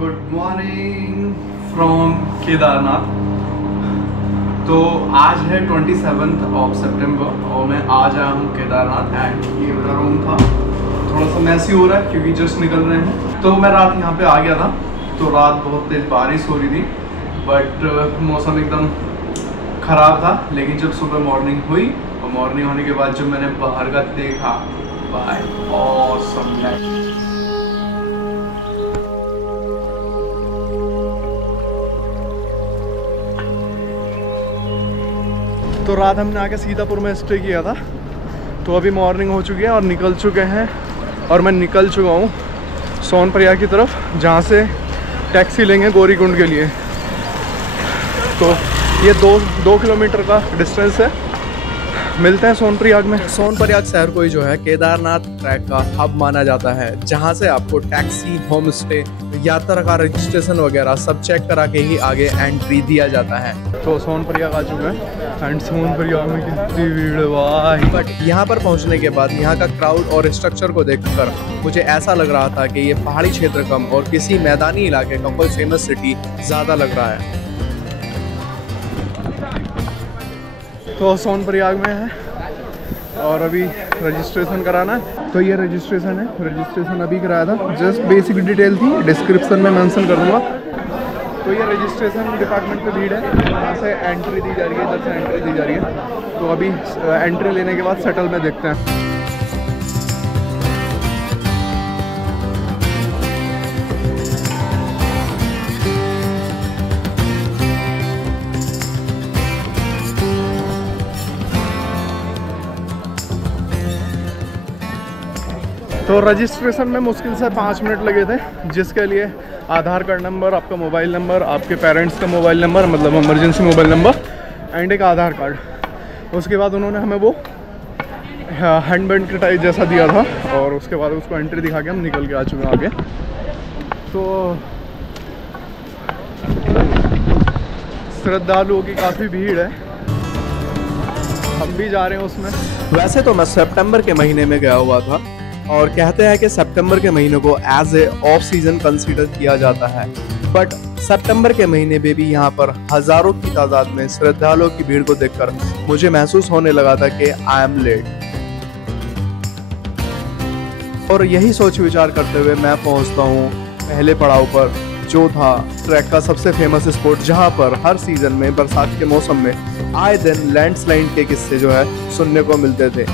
Good morning from Kedarnath. तो आज है 27 सितंबर और मैं आज आया हूँ केदारनाथ एंड ये मेरा रूम था। थोड़ा सा मैसी हो रहा है क्योंकि जस्ट निकल रहे हैं। तो मैं रात यहाँ पे आ गया था, तो रात बहुत तेज बारिश हो रही थी बट मौसम एकदम ख़राब था। लेकिन जब सुबह मॉर्निंग हुई और मॉर्निंग होने के बाद जब मैंने बाहर का देखा, भाई ऑसम। तो रात हमने आके सीतापुर में स्टे किया था। तो अभी मॉर्निंग हो चुकी है और निकल चुके हैं और मैं निकल चुका हूँ सोनप्रयाग की तरफ, जहाँ से टैक्सी लेंगे गौरीकुंड के लिए। तो ये दो किलोमीटर का डिस्टेंस है। मिलते हैं सोनप्रयाग में। सोनप्रयाग शहर को ही जो है केदारनाथ ट्रैक का हब माना जाता है, जहाँ से आपको टैक्सी, होम स्टे, यात्रा का रजिस्ट्रेशन वगैरह सब चेक करा के ही आगे एंट्री दिया जाता है। तो सोनप्रयाग आ चुके हैं एंड सोनप्रयाग में कितनी भीड़ है भाई। बट यहाँ पर पहुँचने के बाद यहाँ का क्राउड और स्ट्रक्चर को देखकर मुझे ऐसा लग रहा था कि ये पहाड़ी क्षेत्र कम और किसी मैदानी इलाके का कोई फेमस सिटी ज़्यादा लग रहा है। तो सोनप्रयाग में है और अभी रजिस्ट्रेशन कराना है। तो ये रजिस्ट्रेशन है, रजिस्ट्रेशन अभी कराया था। जस्ट बेसिक डिटेल थी, डिस्क्रिप्शन में मेंशन कर दूंगा। तो ये रजिस्ट्रेशन डिपार्टमेंट पे भीड़ है, यहाँ से एंट्री दी जा रही है, इधर से एंट्री दी जा रही है। तो अभी एंट्री लेने के बाद सेटल में देखते हैं। तो रजिस्ट्रेशन में मुश्किल से 5 मिनट लगे थे, जिसके लिए आधार कार्ड नंबर, आपका मोबाइल नंबर, आपके पेरेंट्स का मोबाइल नंबर मतलब इमरजेंसी मोबाइल नंबर एंड एक आधार कार्ड। उसके बाद उन्होंने हमें वो हैंडबैंड के टाइप जैसा दिया था और उसके बाद उसको एंट्री दिखा के हम निकल के आ चुके हैं आगे। तो श्रद्धालुओं की काफ़ी भीड़ है, हम भी जा रहे हैं उसमें। वैसे तो मैं सितंबर के महीने में गया हुआ था और कहते हैं कि सितंबर के महीने को as a off season consider किया जाता है, बट सितंबर के महीने में भी यहाँ पर हजारों की तादाद में श्रद्धालुओं की भीड़ को देखकर मुझे महसूस होने लगा था कि आई एम लेट। और यही सोच विचार करते हुए मैं पहुँचता हूँ पहले पड़ाव पर, जो था ट्रैक का सबसे फेमस स्पॉट, जहाँ पर हर सीजन में बरसात के मौसम में आए दिन लैंडस्लाइड के किस्से जो है सुनने को मिलते थे,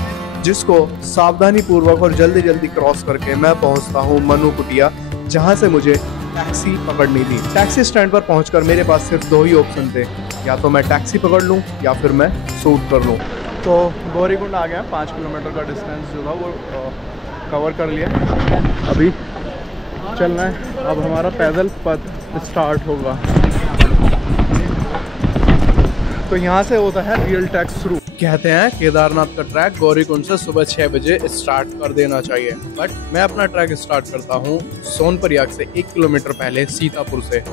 जिसको सावधानी पूर्वक और जल्दी जल्दी क्रॉस करके मैं पहुंचता हूं मनु कुटिया, जहां से मुझे टैक्सी पकड़नी थी। टैक्सी स्टैंड पर पहुंचकर मेरे पास सिर्फ 2 ही ऑप्शन थे, या तो मैं टैक्सी पकड़ लूं या फिर मैं शूट कर लूं। तो गौरीकुंड आ गया, 5 किलोमीटर का डिस्टेंस जो था वो कवर कर लिया। अभी चलना है, अब हमारा पैदल पथ स्टार्ट होगा। तो यहाँ से होता है रियल ट्रैक शुरू। कहते हैं केदारनाथ का ट्रैक गौरीकुंड से सुबह 6 बजे स्टार्ट कर देना चाहिए, बट मैं अपना ट्रैक स्टार्ट करता हूँ सोनप्रयाग से 1 किलोमीटर पहले सीतापुर से,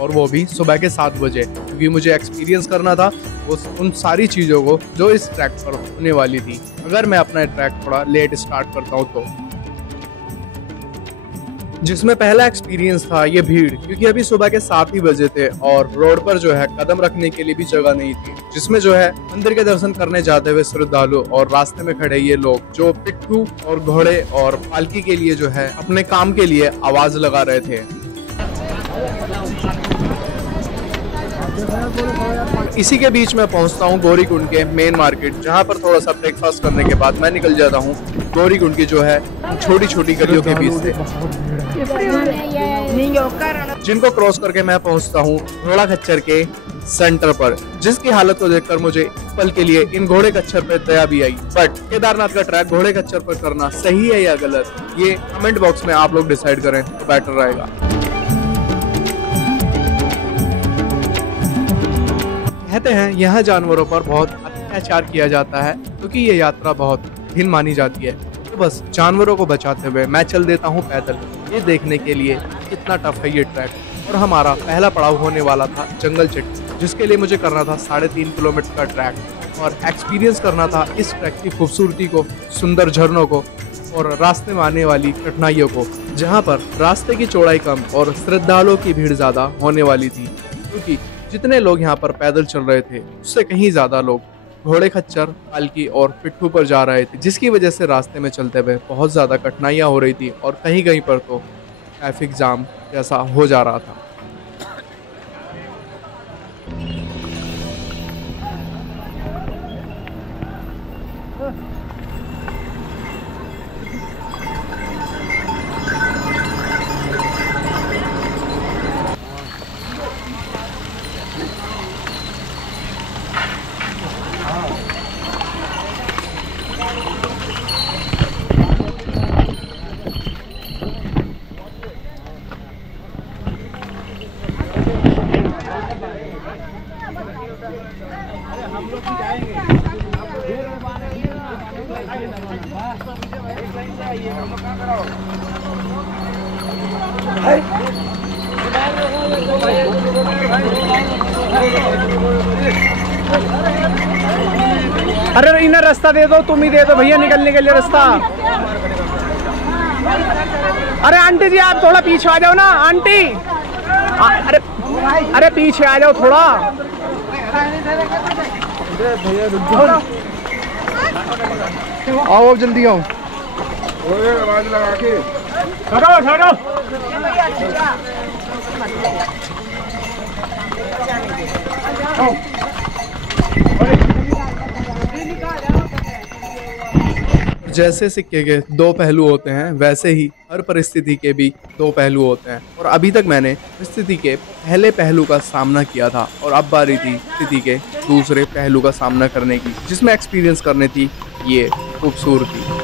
और वो भी सुबह के 7 बजे, क्योंकि मुझे एक्सपीरियंस करना था उन सारी चीज़ों को जो इस ट्रैक पर होने वाली थी अगर मैं अपना ट्रैक थोड़ा लेट स्टार्ट करता हूँ तो। जिसमें पहला एक्सपीरियंस था ये भीड़, क्योंकि अभी सुबह के 7 ही बजे थे और रोड पर जो है कदम रखने के लिए भी जगह नहीं थी, जिसमें जो है मंदिर के दर्शन करने जाते हुए श्रद्धालु और रास्ते में खड़े ये लोग जो पिट्ठू और घोड़े और पालकी के लिए जो है अपने काम के लिए आवाज लगा रहे थे। इसी के बीच में पहुंचता हूं गौरीकुंड के मेन मार्केट, जहां पर थोड़ा सा ब्रेकफास्ट करने के बाद मैं निकल जाता हूं गौरीकुंड की जो है छोटी छोटी गलियों के बीच से, जिनको क्रॉस करके मैं पहुंचता हूं घोड़ा खच्चर के सेंटर पर, जिसकी हालत को देखकर मुझे पल के लिए इन घोड़े खच्चर पर दया भी आई। बट केदारनाथ का ट्रैक घोड़े खच्चर पर करना सही है या गलत, ये कमेंट बॉक्स में आप लोग डिसाइड करें तो बेटर रहेगा। कहते हैं यहाँ जानवरों पर बहुत अत्याचार किया जाता है, क्योंकि ये यात्रा बहुत कठिन मानी जाती है। तो बस जानवरों को बचाते हुए मैं चल देता हूँ पैदल, ये देखने के लिए कितना टफ है ये ट्रैक। और हमारा पहला पड़ाव होने वाला था जंगल चट्टी, जिसके लिए मुझे करना था 3.5 किलोमीटर का ट्रैक और एक्सपीरियंस करना था इस ट्रैक की खूबसूरती को, सुंदर झरनों को, और रास्ते में आने वाली कठिनाइयों को, जहाँ पर रास्ते की चौड़ाई कम और श्रद्धालुओं की भीड़ ज्यादा होने वाली थी, क्योंकि जितने लोग यहाँ पर पैदल चल रहे थे उससे कहीं ज्यादा लोग घोड़े खच्चर, पालकी और पिट्ठू पर जा रहे थे, जिसकी वजह से रास्ते में चलते हुए बहुत ज्यादा कठिनाइयां हो रही थी और कहीं कहीं पर तो ट्रैफिक जाम जैसा हो जा रहा था। अरे इन्हें रास्ता दे दो, तुम ही दे दो भैया निकलने के लिए रास्ता। अरे आंटी जी आप थोड़ा पीछे आ जाओ ना आंटी। अरे अरे पीछे आ जाओ थोड़ा। भैया रुक जाओ, आओ जल्दी आओ। आवाज लगा के ठहरो ठहरो। जैसे सिक्के के दो पहलू होते हैं, वैसे ही हर परिस्थिति के भी दो पहलू होते हैं। और अभी तक मैंने परिस्थिति के पहले पहलू का सामना किया था और अब बारी थी स्थिति के दूसरे पहलू का सामना करने की, जिसमें एक्सपीरियंस करने थी ये खूबसूरती।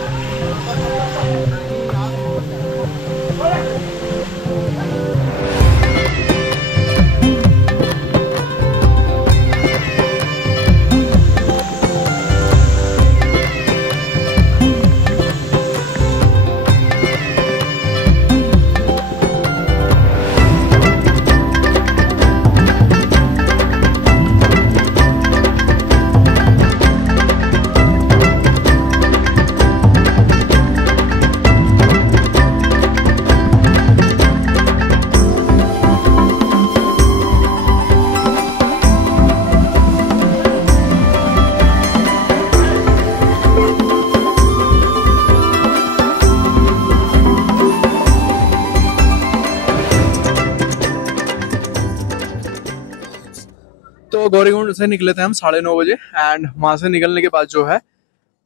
तो गौरीकुंड से निकले थे हम 9:30 बजे एंड वहाँ से निकलने के बाद जो है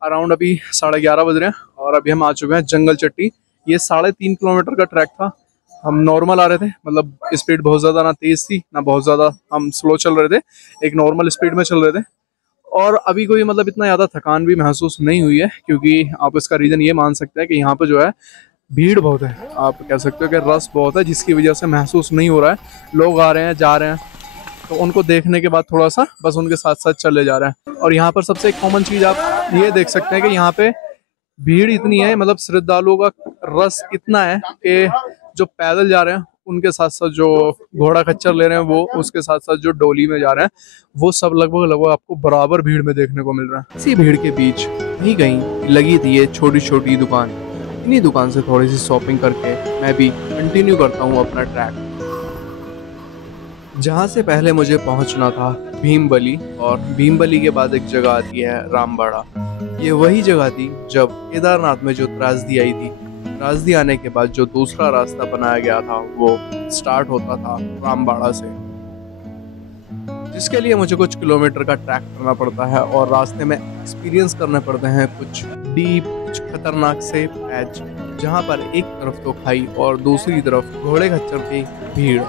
अराउंड अभी 11:30 बज रहे हैं और अभी हम आ चुके हैं जंगल चट्टी। ये 3.5 किलोमीटर का ट्रैक था। हम नॉर्मल आ रहे थे, मतलब स्पीड बहुत ज़्यादा ना तेज़ थी ना बहुत ज़्यादा हम स्लो चल रहे थे, एक नॉर्मल स्पीड में चल रहे थे। और अभी कोई मतलब इतना ज़्यादा थकान भी महसूस नहीं हुई है, क्योंकि आप इसका रीज़न ये मान सकते हैं कि यहाँ पर जो है भीड़ बहुत है, आप कह सकते हो कि रश बहुत है, जिसकी वजह से महसूस नहीं हो रहा है। लोग आ रहे हैं जा रहे हैं, तो उनको देखने के बाद थोड़ा सा बस उनके साथ साथ चले जा रहे हैं। और यहाँ पर सबसे एक कॉमन चीज़ आप ये देख सकते हैं कि यहाँ पे भीड़ इतनी है, मतलब श्रद्धालुओं का रस इतना है कि जो पैदल जा रहे हैं उनके साथ साथ जो घोड़ा खच्चर ले रहे हैं वो, उसके साथ साथ जो डोली में जा रहे हैं वो सब लगभग आपको बराबर भीड़ में देखने को मिल रहा है। इसी भीड़ के बीच कहीं कहीं लगी थी ये छोटी छोटी दुकान। इन्हीं दुकान से थोड़ी सी शॉपिंग करके मैं भी कंटिन्यू करता हूँ अपना ट्रैक। जहाँ से पहले मुझे पहुँचना था भीमबली, और भीमबली के बाद एक जगह आती है रामबाड़ा। ये वही जगह थी जब केदारनाथ में जो त्रासदी आई थी, त्रासदी आने के बाद जो दूसरा रास्ता बनाया गया था वो स्टार्ट होता था रामबाड़ा से, जिसके लिए मुझे कुछ किलोमीटर का ट्रैक करना पड़ता है और रास्ते में एक्सपीरियंस करने पड़ते हैं कुछ डीप, कुछ खतरनाक से पैच, जहाँ पर एक तरफ तो खाई और दूसरी तरफ घोड़े खच्चर की भीड़।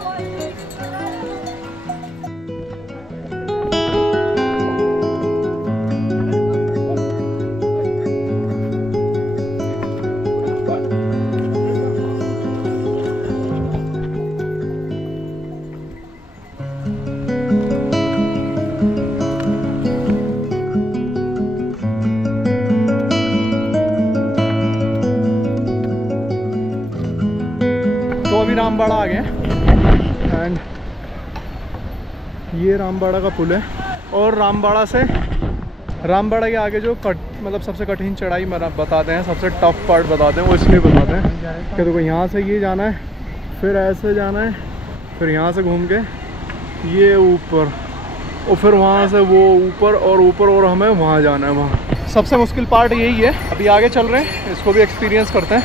तो अभी रामबाड़ा आ गए एंड ये रामबाड़ा का पुल है। और रामबाड़ा से रामबाड़ा के आगे जो मतलब सबसे कठिन चढ़ाई बताते हैं, सबसे टफ पार्ट बताते हैं, वो इसलिए बताते हैं कि देखो यहाँ से ये जाना है, फिर ऐसे जाना है, फिर यहाँ से घूम के ये ऊपर, और फिर वहाँ से वो ऊपर और हमें वहाँ जाना है। वहाँ सबसे मुश्किल पार्ट यही है। अभी आगे चल रहे हैं, इसको भी एक्सपीरियंस करते हैं।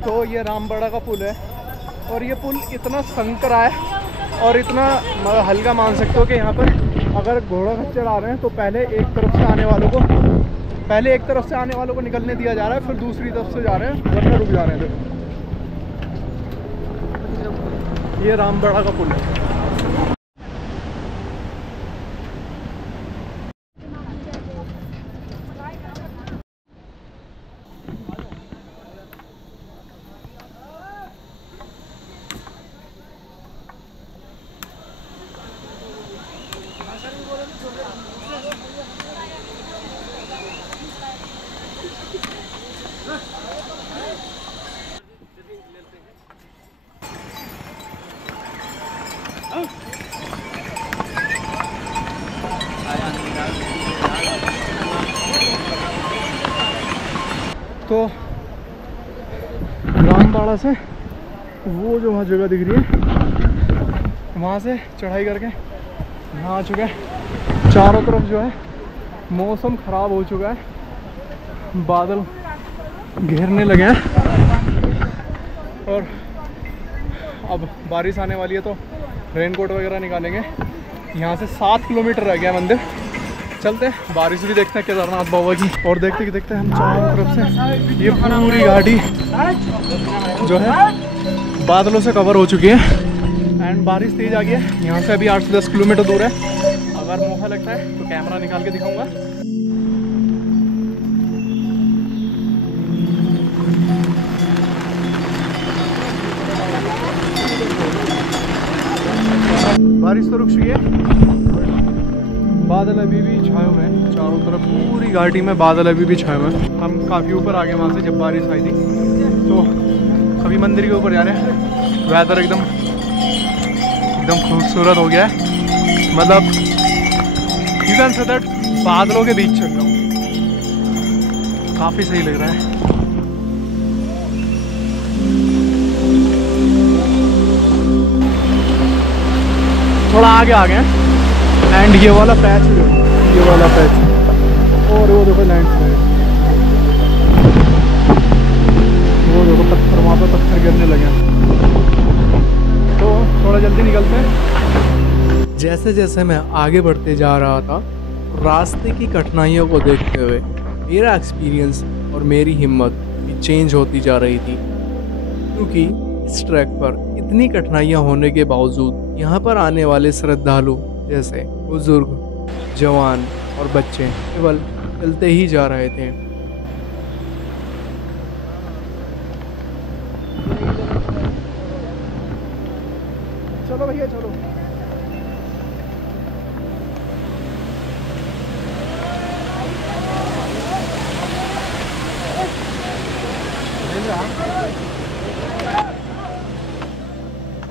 तो ये रामबाड़ा का पुल है, और ये पुल इतना संकरा है और इतना हल्का मान सकते हो कि यहाँ पर अगर घोड़ा खच्चर आ रहे हैं तो पहले एक तरफ से आने वालों को निकलने दिया जा रहा है, फिर दूसरी तरफ से जा रहे हैं, वरना रुक जा रहे हैं। ये रामबाड़ा का पुल है। तो रामबाड़ा से वो जो वहाँ जगह दिख रही है, वहाँ से चढ़ाई करके यहाँ आ चुके हैं। चारों तरफ जो है मौसम ख़राब हो चुका है, बादल घेरने लगे हैं और अब बारिश आने वाली है, तो रेनकोट वगैरह निकालेंगे। यहाँ से 7 किलोमीटर रह गया मंदिर। चलते हैं, बारिश भी देखते हैं केदारनाथ बाबा की, और देखते देखते हम चारों तरफ से ये पूरी घाटी जो है बादलों से कवर हो चुकी है एंड बारिश तेज आ गई है। यहाँ से अभी 8 से 10 किलोमीटर दूर है। अगर मौका लगता है तो कैमरा निकाल के दिखाऊंगा। बारिश तो रुक चुकी है, बादल अभी भी छाए हुए हैं चारों तरफ, पूरी घाटी में बादल अभी भी छाए हुए हैं। हम काफ़ी ऊपर आ गए वहाँ से जब बारिश आई थी। तो अभी मंदिर के ऊपर जा रहे हैं। वेदर एकदम खूबसूरत हो गया है, मतलब यू कैन से दैट बादलों के बीच चल रहा हूँ, काफ़ी सही लग रहा है। थोड़ा आगे आ गए एंड ये वाला पैच और वो देखो लैंडस्लाइड, वो देखो पत्थर, वहाँ पे पत्थर गिरने लगे। तो थोड़ा जल्दी निकलते हैं। जैसे जैसे मैं आगे बढ़ते जा रहा था, रास्ते की कठिनाइयों को देखते हुए मेरा एक्सपीरियंस और मेरी हिम्मत भी चेंज होती जा रही थी, क्योंकि इस ट्रैक पर इतनी कठिनाइयाँ होने के बावजूद यहाँ पर आने वाले श्रद्धालु जैसे बुजुर्ग, जवान और बच्चे केवल चलते ही जा रहे थे। चलो भैया चलो।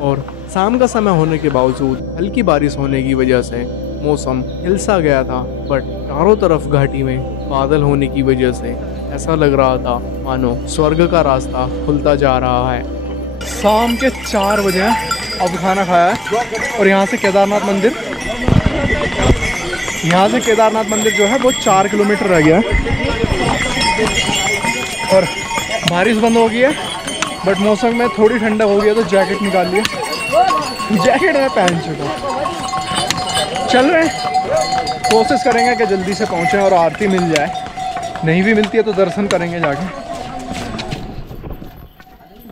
और शाम का समय होने के बावजूद हल्की बारिश होने की वजह से मौसम हिलसा गया था, बट चारों तरफ घाटी में बादल होने की वजह से ऐसा लग रहा था मानो स्वर्ग का रास्ता खुलता जा रहा है। शाम के 4 बजे अब खाना खाया है और यहाँ से केदारनाथ मंदिर जो है वो 4 किलोमीटर रह गया है और बारिश बंद हो गई है, बट मौसम में थोड़ी ठंडक हो गई है तो जैकेट निकाल लिया, जैकेट में पहन चुका। चल रहे हैं, कोशिश करेंगे कि जल्दी से पहुँचें और आरती मिल जाए, नहीं भी मिलती है तो दर्शन करेंगे जाके।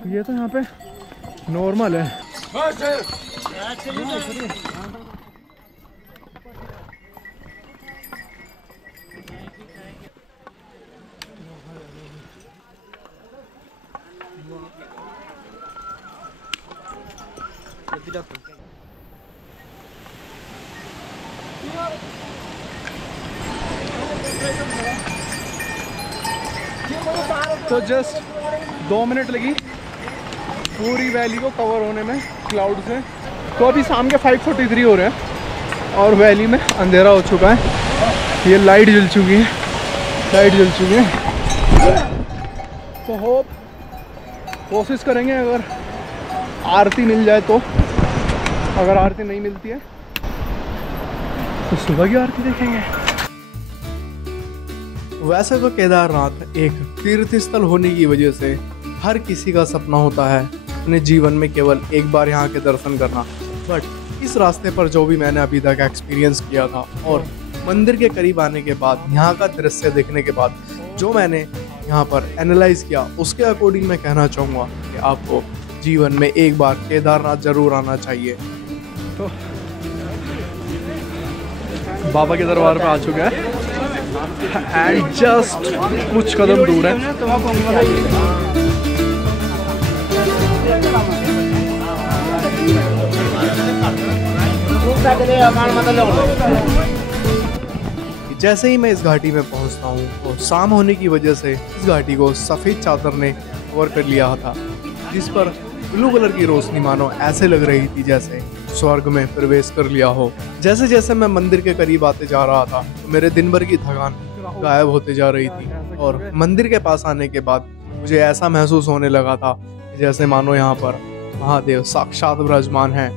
ये तो यहाँ पे नॉर्मल है। तो जस्ट 2 मिनट लगी पूरी वैली को कवर होने में क्लाउड से। तो अभी शाम के 5:43 हो रहे हैं और वैली में अंधेरा हो चुका है। ये लाइट जल चुकी है, लाइट जल चुकी है। तो होप कोशिश करेंगे अगर आरती मिल जाए तो। अगर आरती नहीं मिलती है तो सुबह की आरती देखेंगे। वैसे तो केदारनाथ एक तीर्थ स्थल होने की वजह से हर किसी का सपना होता है अपने जीवन में केवल एक बार यहाँ के दर्शन करना। बट इस रास्ते पर जो भी मैंने अभी तक एक्सपीरियंस किया था और मंदिर के करीब आने के बाद यहाँ का दृश्य देखने के बाद जो मैंने यहाँ पर एनालाइज किया, उसके अकॉर्डिंग मैं कहना चाहूँगा कि आपको जीवन में एक बार केदारनाथ जरूर आना चाहिए। तो बाबा के दरबार पे आ चुका है एंड जस्ट कुछ कदम दूर है। जैसे ही मैं इस घाटी में पहुंचता हूं तो शाम होने की वजह से इस घाटी को सफ़ेद चादर ने कवर कर लिया था, जिस पर ब्लू कलर की रोशनी मानो ऐसे लग रही थी जैसे स्वर्ग में प्रवेश कर लिया हो। जैसे जैसे मैं मंदिर के करीब आते जा रहा था तो मेरे दिन भर की थकान गायब होते जा रही थी और मंदिर के पास आने के बाद मुझे ऐसा महसूस होने लगा था जैसे मानो यहाँ पर महादेव साक्षात विराजमान हैं